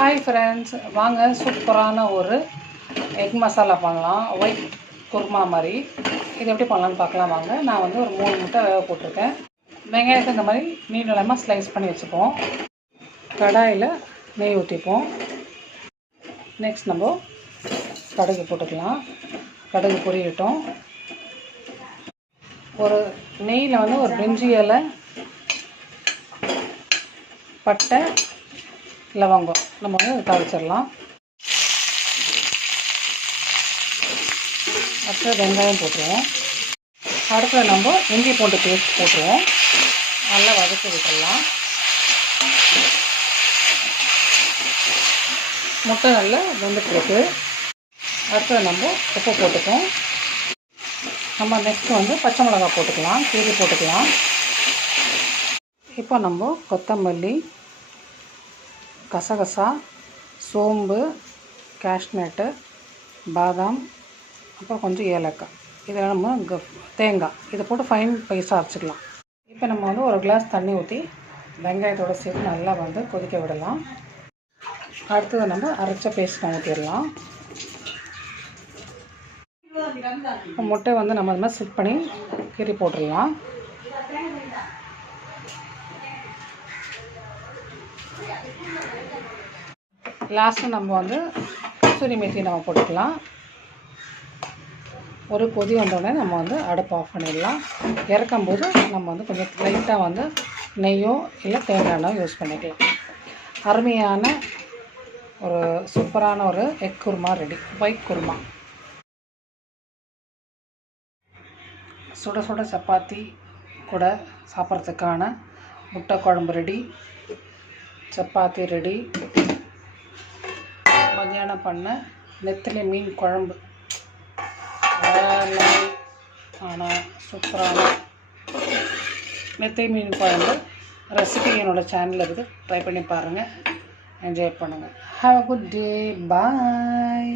Hi friends, வாங்க சூப்பரான ஒரு எக் மசாலா பண்ணலாம். ஒயிட் குருமா மாதிரி. இது எப்படி பண்ணலான்னு பார்க்கலாம் வாங்க. நான் வந்து ஒரு 3 முட்டை வேக போட்டிருக்கேன். வெங்காயத்தை இந்த மாதிரி நீளமாக ஸ்லைஸ் பண்ணி வச்சுப்போம். கடாயில் நெய் ஊற்றிப்போம். நெக்ஸ்ட் நம்ம கடுகு போட்டுக்கலாம். கடுகு பொரியட்டும். ஒரு நெய்யில் வந்து ஒரு பிரிஞ்சி இலை, பட்டை, லவங்கம் நம்ம வந்து தாளிச்சிடலாம். அடுத்து வெங்காயம் போட்டுருவோம். அடுத்து நம்ம இஞ்சி பூண்டு பேஸ்ட் போட்டுருவோம். நல்லா வதக்கி விட்டுடலாம். முட்டை நல்லா வெந்துட்டுருக்கு. அடுத்து நம்ம உப்பு போட்டுப்போம். நம்ம நெக்ஸ்ட்டு வந்து பச்சை மிளகாய் போட்டுக்கலாம், கீரி போட்டுக்கலாம். இப்போ நம்ம கொத்தமல்லி, கசகசா, சோம்பு, கேஷ்நட்டு, பாதாம், அப்புறம் கொஞ்சம் ஏலக்காய், இதில் நம்ம தேங்காய் இதை போட்டு ஃபைன் பைஸாக அரைச்சிக்கலாம். இப்போ நம்ம வந்து ஒரு கிளாஸ் தண்ணி ஊற்றி வெங்காயத்தோடு சேர்த்து நல்லா வந்து கொதிக்க விடலாம். அடுத்தது நம்ம அரைச்ச பேஸ்ட் ஊற்றிடலாம். முட்டை வந்து நம்ம அது மாதிரி செட் பண்ணி கீறி போட்டுடலாம். லாஸ்ட்டு நம்ம வந்து கசூரி மேத்தி நம்ம போட்டுக்கலாம். ஒரு கொதி வந்தோடனே நம்ம வந்து அடுப்பு ஆஃப் பண்ணிடலாம். இறக்கும்போது நம்ம வந்து கொஞ்சம் லைட்டாக வந்து நெய்யோ இல்லை தேங்காய் எண்ணெயோ யூஸ் பண்ணிக்கலாம். அருமையான ஒரு சூப்பரான ஒரு egg kurma ready. White kurma. சுட சுட சப்பாத்தி கூட சாப்பிட்றதுக்கான முட்டை குழம்பு ரெடி. சப்பாத்தி ரெடி. மத்தியானம் பண்ண நெத்திலி மீன் குழம்பு ஆனால் சூப்பரான நெத்திலி மீன் குழம்பு ரெசிபி என்னோடய சேனலில் இருக்குது. ட்ரை பண்ணி பாருங்கள், என்ஜாய் பண்ணுங்கள். Have a good day. Bye.